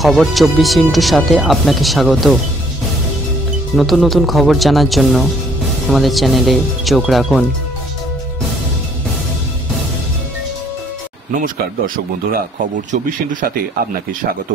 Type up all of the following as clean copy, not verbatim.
খবর 24 সাথে আপনাকে স্বাগত। নতুন নতুন খবর জানার জন্য আমাদের চ্যানেলে চোখ রাখুন। নমস্কার দর্শক বন্ধুরা, খবর 24 সাথে আপনাকে স্বাগত।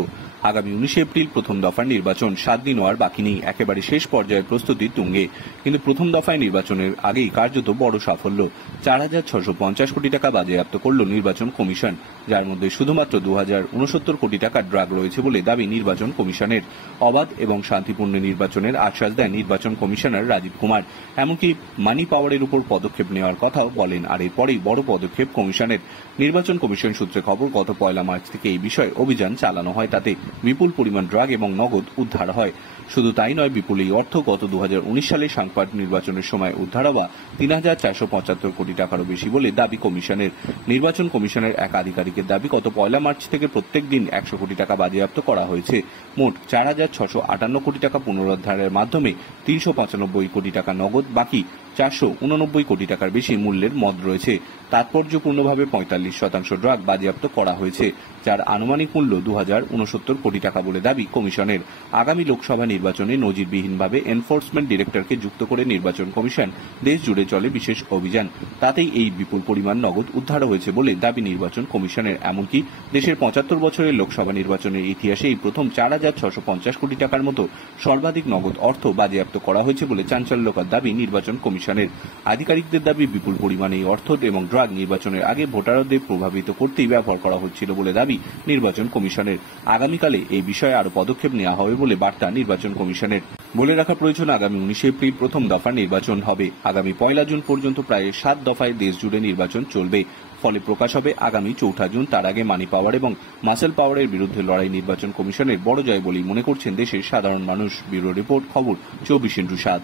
আগামী 19 এপ্রিল প্রথম দফার নির্বাচন, 7 দিনও আর বাকি নেই। একেবারে শেষ পর্যায়ে প্রস্তুতি তুঙ্গে। কিন্তু প্রথম দফায় নির্বাচনের আগেই কার্যত বড় সাফল্য। 4,650 কোটি টাকা বাজেয়াপ্ত করল নির্বাচন কমিশন, যার মধ্যে শুধুমাত্র 2,069 কোটি টাকার ড্রাগ রয়েছে বলে দাবি নির্বাচন কমিশনের। অবাধ এবং শান্তিপূর্ণ নির্বাচনের আশ্বাস দেন নির্বাচন কমিশনার রাজীব কুমার। এমনকি মানি পাওয়ারের উপর পদক্ষেপ নেওয়ার কথাও বলেন। আর এরপরেই বড় পদক্ষেপ কমিশনের। নির্বাচন কমিশন সূত্রে খবর, গত 1 মার্চ থেকে এই বিষয়ে অভিযান চালানো হয়। তাতে বিপুল পরিমাণ ড্রাগ এবং নগদ উদ্ধার হয়। শুধু তাই নয়, বিপুল এই অর্থ গত 2019 সালে সাংসদ নির্বাচনের সময় উদ্ধার হওয়া 3,475 কোটি টাকারও বেশি বলে দাবি কমিশনের। নির্বাচন কমিশনের এক আধিকারিকের দাবি, গত 1 মার্চ থেকে প্রত্যেক দিন 100 কোটি টাকা বাজেয়াপ্ত করা হয়েছে। মোট 4,658 কোটি টাকা পুনরুদ্ধারের মাধ্যমে 395 কোটি টাকা নগদ, বাকি 489 কোটি টাকার বেশি মূল্যের মদ রয়েছে। তাৎপর্যপূর্ণভাবে 45% ড্রাগ বাজেয়াপ্ত করা হয়েছে, যার আনুমানিক মূল্য 2,069 কোটি টাকা বলে দাবি কমিশনের। আগামী লোকসভা নির্বাচনে নজিরবিহীনভাবে এনফোর্সমেন্ট ডিরেক্টরকে যুক্ত করে নির্বাচন কমিশন দেশ জুড়ে চলে বিশেষ অভিযান। তাতেই এই বিপুল পরিমাণ নগদ উদ্ধার হয়েছে বলে দাবি নির্বাচন কমিশনের। এমনকি দেশের 75 বছরের লোকসভা নির্বাচনের ইতিহাসে এই প্রথম 4,650 কোটি টাকার মতো সর্বাধিক নগদ অর্থ বাজেয়াপ্ত করা হয়েছে বলে চাঞ্চল্যকর দাবি নির্বাচন কমিশনের। আধিকারিকদের দাবি, বিপুল পরিমাণে এই অর্থ এবং ড্রাগ নির্বাচনের আগে ভোটারদের প্রভাবিত করতেই ব্যবহার করা হচ্ছিল বলে দাবি নির্বাচন কমিশনের। আগামীকালে এই বিষয়ে আরো পদক্ষেপ নেওয়া হবে বলে বার্তা নির্বাচন কমিশনের। বলে রাখা প্রয়োজন, আগামী 19 এপ্রিল প্রথম দফার নির্বাচন হবে। আগামী 1 জুন পর্যন্ত প্রায় 7 দফায় দেশ জুড়ে নির্বাচন চলবে। ফলে প্রকাশ হবে আগামী 4 জুন। তার আগে মানি পাওয়ার এবং মাসেল পাওয়ারের বিরুদ্ধে লড়াই নির্বাচন কমিশনের বড় জয় বলেই মনে করছেন দেশের সাধারণ মানুষ। ব্যুরো রিপোর্ট, খবর 24/7।